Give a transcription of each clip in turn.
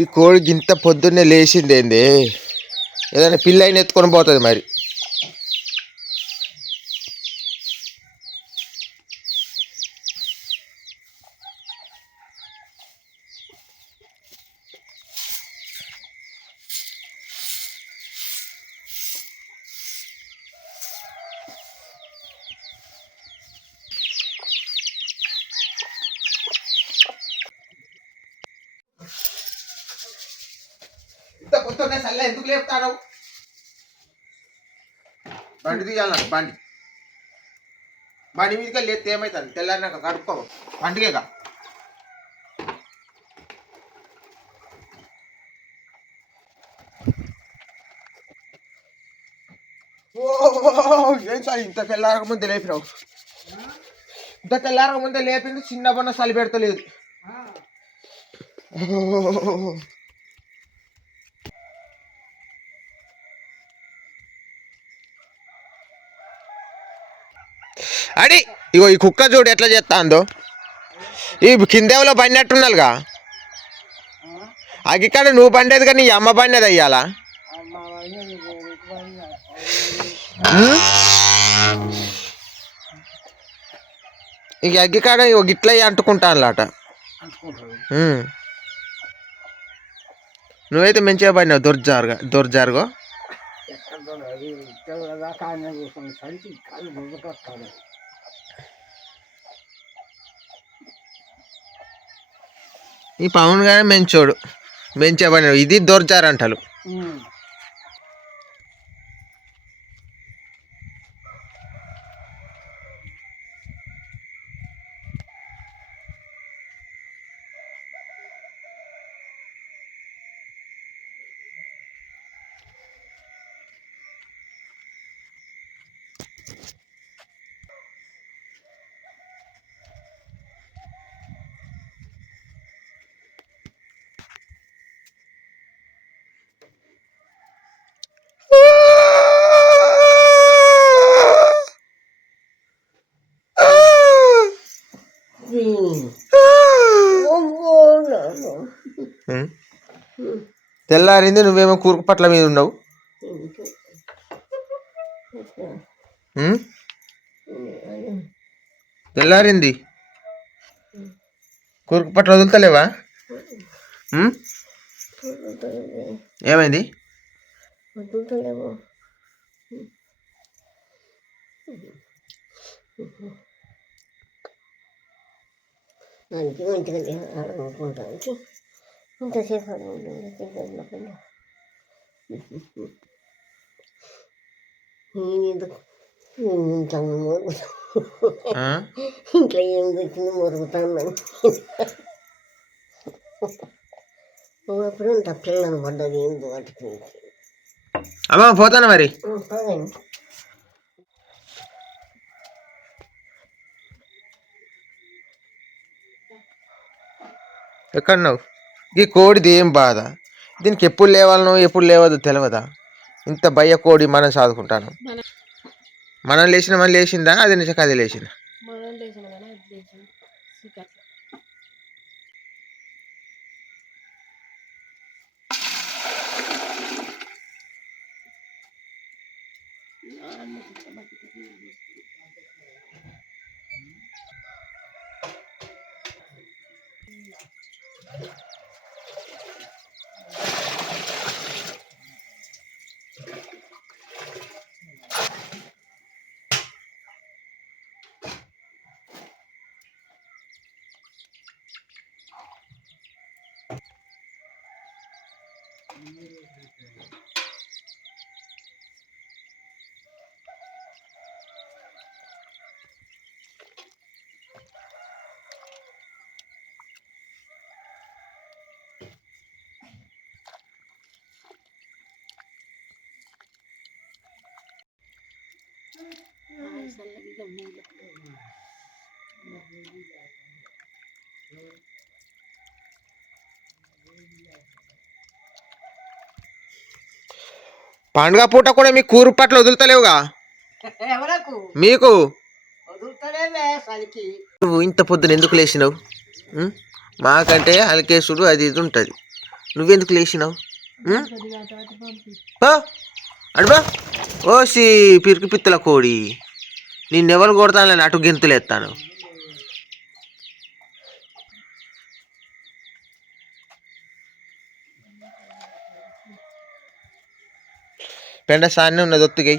ఈ కోడి ఇంత పొద్దున్నే లేచిందేంది? ఏదైనా పిల్ల అయినా ఎత్తుకొని పోతుంది మరి. ఇంత పొద్దున్నే సల్ల ఎందుకు లేపుతాను? బండి తీయాల, బండి మీదకి లేస్తే ఏమవుతుంది? తెల్లారినాక కడుక్కో బండికేగా. ఏం సార్ ఇంత తెల్లారక ముందే లేపినావు? ఇంత తెల్లారక ముందే లేపింది, చిన్న బొన్న చలి పెడతలేదు. అడి ఇగో ఈ కుక్క చూడు ఎట్లా చేస్తాందో. ఈ కిందేవలో బండినట్టున్నాలుగా, అగిక్కడ నువ్వు బండేది కానీ నీ అమ్మ బండేది అయ్యాలా? ఇక అగ్గికాడ గిట్ల అంటుకుంటానులాట. నువ్వైతే మంచిగా పడినావు దొర్జారుగో. ఈ పవన్ గానే మంచోడు, మంచిగా పడినావు. ఇది దొర్జారంటారు. తెల్లారింది, నువ్వేమో కూరకు పట్ల మీద ఉన్నావు. తెల్లారింది, కూరకు పట్ల వదులుతలేవా? ఏమైంది? అందుకే మంచిగా అనుకుంటానికి ఇంతసేపు ఇంట్లో ఏం తెచ్చింది మొరుగుతానని అప్పుడు అంత పిల్లని పడ్డది. ఏంది వాటికి అమ్మా పోతాను మరి. ఎక్కడున్నావు? ఈ కోడిది ఏం బాధ? దీనికి ఎప్పుడు లేవాలనో ఎప్పుడు లేవదో తెలియదా? ఇంత భయ కోడి మనం సాదుకుంటాను. మనం లేచిన మనం లేచిందా? అది నిజంగా అది లేచిందా? పండుగ పూట కూడా మీ కూరు పట్ల వదులుతలేవుగా? మీకు నువ్వు ఇంత పొద్దున ఎందుకు లేచినావు? మాకంటే అలకేసుడు అది ఇది ఉంటుంది. నువ్వెందుకు లేచినావు? అడుబా ఓసి పిరికి పిత్తల కోడి, నిన్నెవరు కొడతాను అటు గెంతులు ఎత్తాను. పెండ సాన్నే ఉన్నది ఒత్తిగై.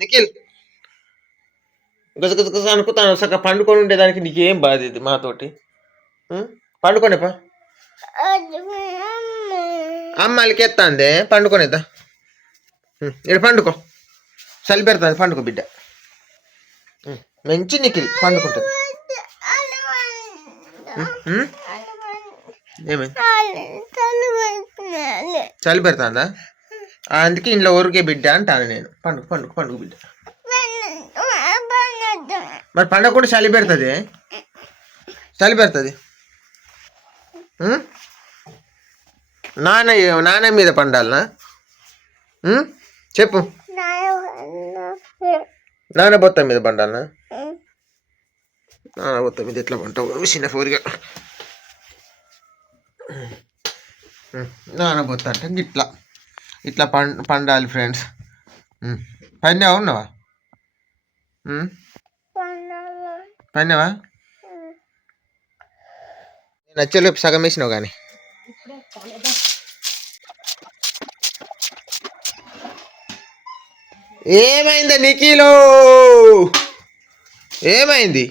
నిఖిల్ గజగజగజ అనుకుతాను సగ పండుకొని ఉండేదానికి నీకేం బాధ ఇది మాతోటి? పండుకోనేపా అమ్మ అలికెత్తాందే, పండుకొనేద్దా. ఇక్కడ పండుకో, చలి పెడుతుంది, పండుకో బిడ్డ. మంచి నిఖిల్ పండుకుంటుంది. ఏమైంది? చలి పెడుతుందా? అందుకే ఇంట్లో ఊరికే బిడ్డ అంటాను నేను. పండుగ పండుగ పండుగ బిడ్డ. మరి పండగ చలి పెడుతుంది, చలి పెడుతుంది. నాన్న మీద పండాలనా? చెప్పు. నాన్న బొత్త మీద పండాలనా? నాన్న బొత్త మీద ఎట్లా పంటావు చిన్న ఫోరిగా? నాన్న బొత్త అంటే ఇట్లా ఇట్లా పండాలి ఫ్రెండ్స్. పన్నావా? ఉన్నావా? పన్నావా? నేను వచ్చేలోపు సగం వేసినావు కానీ. ఏమైందా నిఖిలో? ఏమైంది?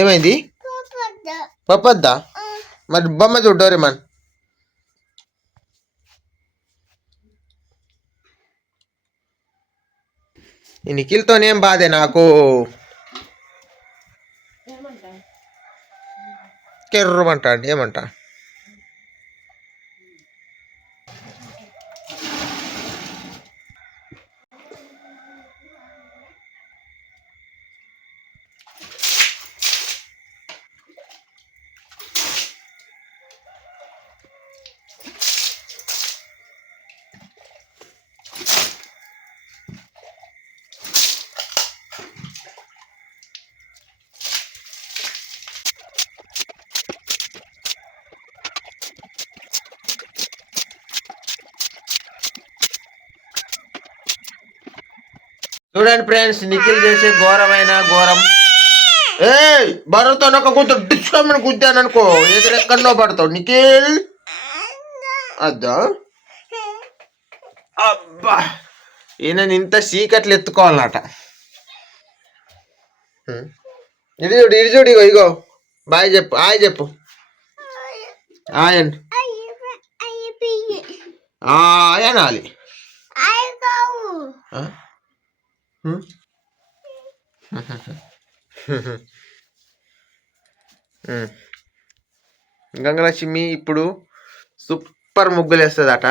ఏమైంది? పప్పద్దా? మరి బొమ్మ చూడ్డోరేమన్. ఈ నిఖిల్తోనేం బాధే నాకు. కెర్రమంటా అండి, ఏమంటా? చూడండి ఫ్రెండ్స్, నిఖిల్ చేసే ఘోరమైన ఘోరం. ఏ బరువుతో ఒక గుద్ద డిచ్చుకోమని గుద్దాను అనుకో, ఎక్కడో పడతావు నిఖిల్. అద్దా అబ్బా, ఈయన ఇంత చీకట్లు ఎత్తుకోవాలన్నట. ఇది చూడు, ఇది చూడు, ఇగో ఇగో. బాయ్ చెప్పు, హాయ్ చెప్పు. ఆయన్ అనాలి. గంగలక్ష్మి ఇప్పుడు సూపర్ ముగ్గులు వేస్తుందట.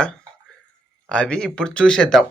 అవి ఇప్పుడు చూసేద్దాం.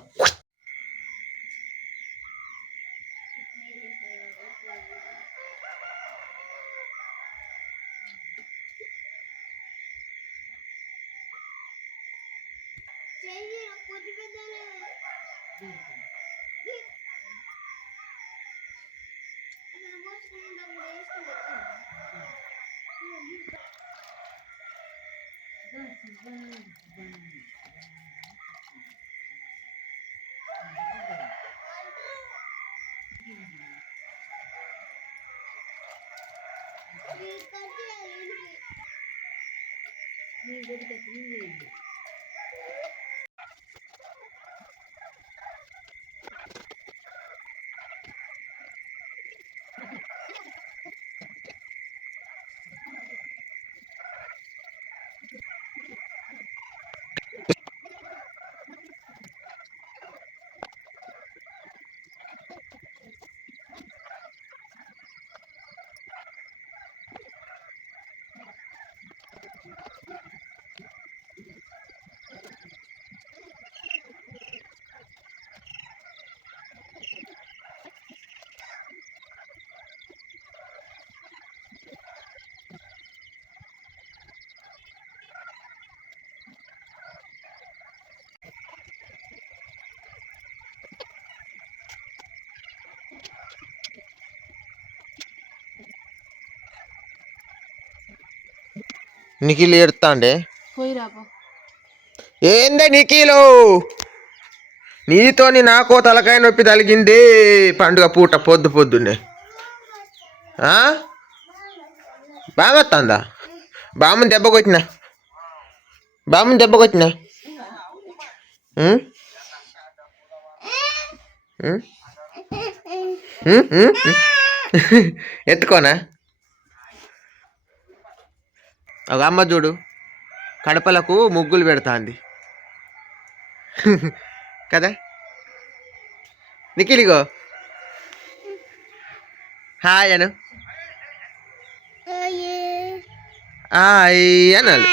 నిఖిల్ ఏడుతాండే. పోయి రాపో. ఏందే నిఖిలు, నీతోని నాకో తలకాయ నొప్పి తలిగింది పండుగ పూట పొద్దు పొద్దున్నే. బామొత్తాందా? బామ్మని దెబ్బ కొట్టినా, బామ్మని దెబ్బ కొట్టినా. ఎత్తుకోనా? ఒక అమ్మ చూడు కడపలకు ముగ్గులు పెడతాంది కదా. నిఖిలిగో హాయ్ అను, హాయ్ అనాలి.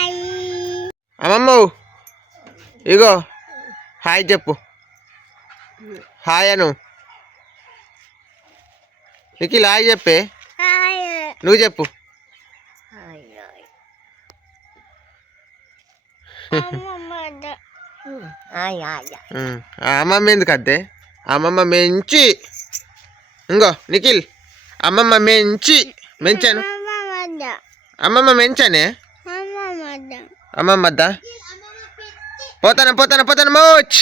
అమ్మమ్మ ఇగో హాయ్ చెప్పు, హాయ్ అను. నిఖిల్ హాయ్ చెప్పే, నువ్వు చెప్పు. అమ్మమ్మ ఎందుకు అద్దే? అమ్మమ్మ మెంచి. ఇంకో నిఖిల్ అమ్మమ్మ మెంచాను. అమ్మమ్మ మెంచానే. అమ్మమ్మ వద్దా? పోతాను మోచ్.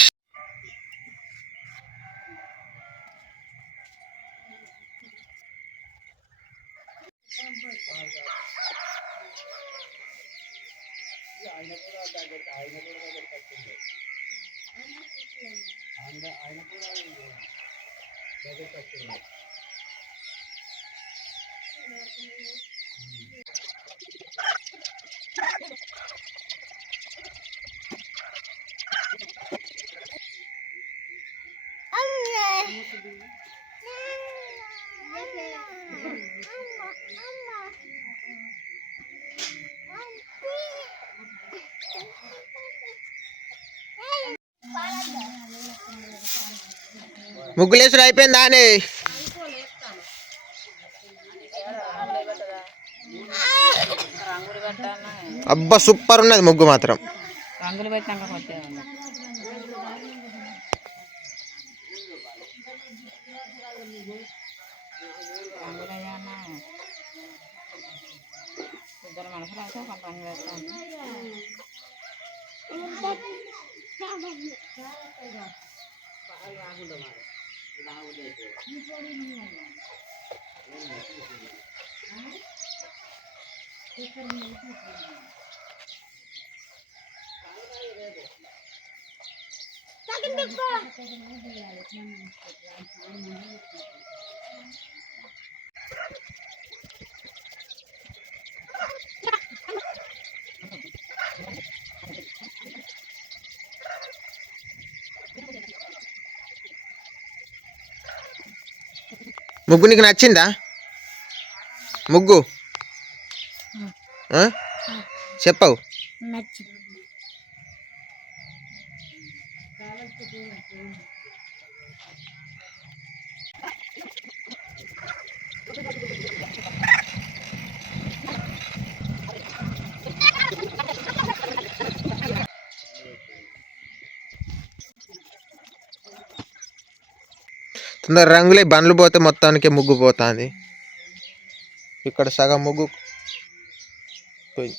ముగ్గులేసుడు అయిపోయిందా అని? అబ్బా సూపర్ ఉన్నది ముగ్గు మాత్రం. రంగులు పెట్టినాక ఇద్దరు మనుషులు అయితే ఒక రంగు వేస్తాను. ముగ్గు నీకు నచ్చిందా? ముగ్గు చెప్పవు. తొందర రంగులే బండ్లు పోతే మొత్తానికి ముగ్గు పోతుంది. ఇక్కడ సగం ముగ్గు పోయి.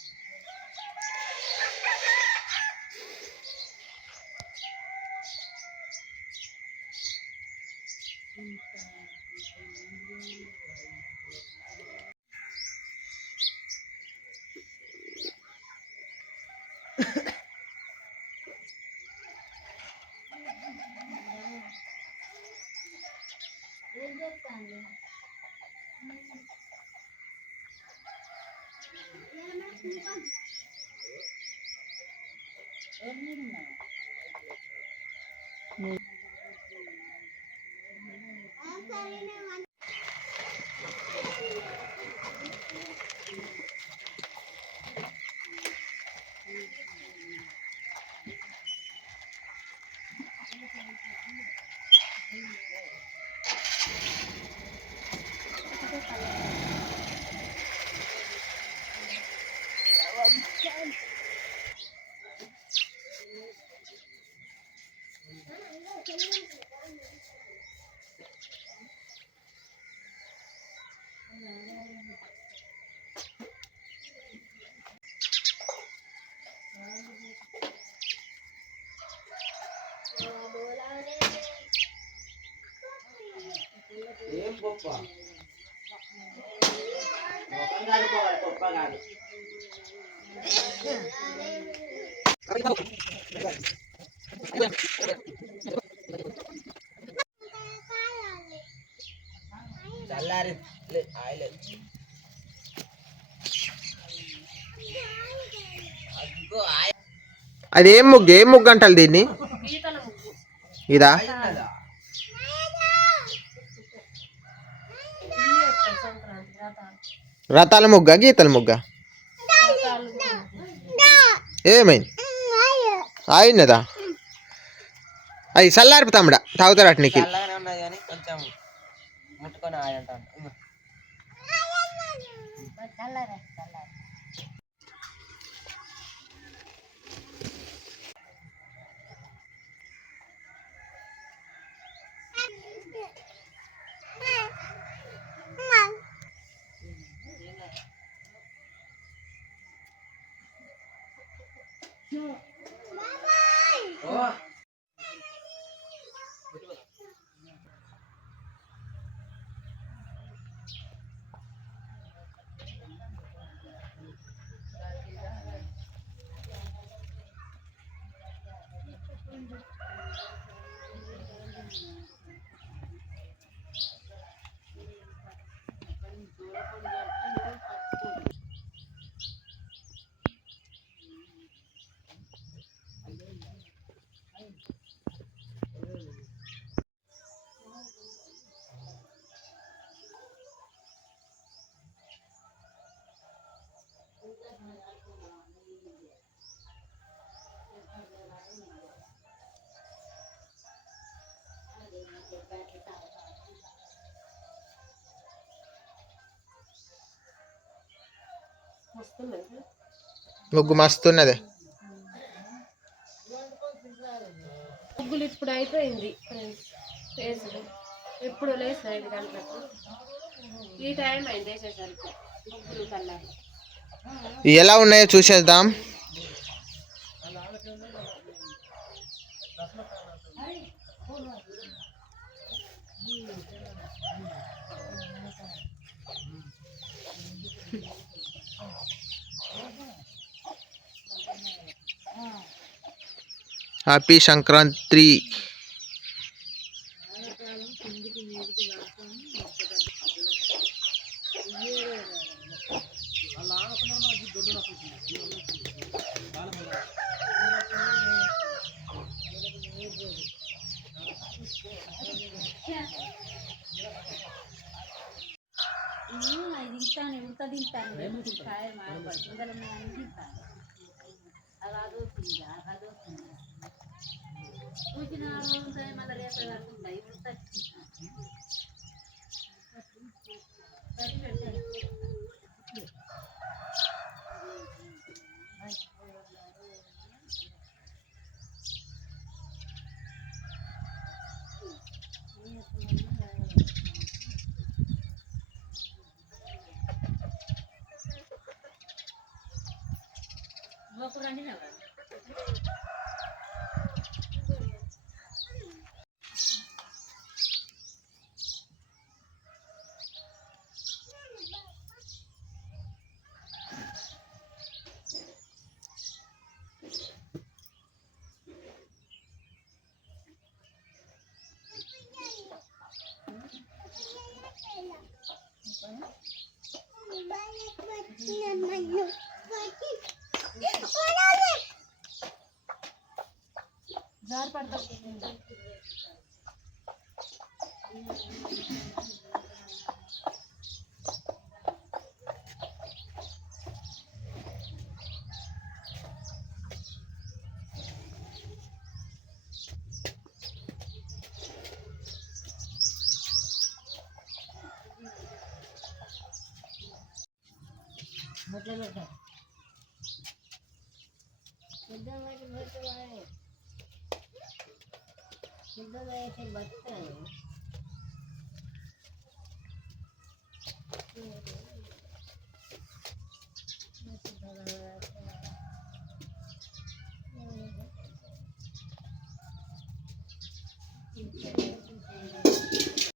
అది ఏం ముగ్గు అంటారు దీన్ని? ఇదా? రథాల ముగ్గ గీతల ముగ్గ? ఏమైంది అయినదా? అవి చల్లారిపు తమ్ముడా తాగుతారట నీకు. ముగ్గు మస్తున్నది. ముగ్గులు ఇప్పుడు అయిపోయింది వేసుడు. ఎప్పుడు లేసు 5 గంటలకు ఈ టైం అయింది వేసేసరికి ముగ్గులు కల్లారు. ఎలా ఉన్నాయో చూసేద్దాం. హ్యాపీ సంక్రాంతి. పడతా బతుకుతాయి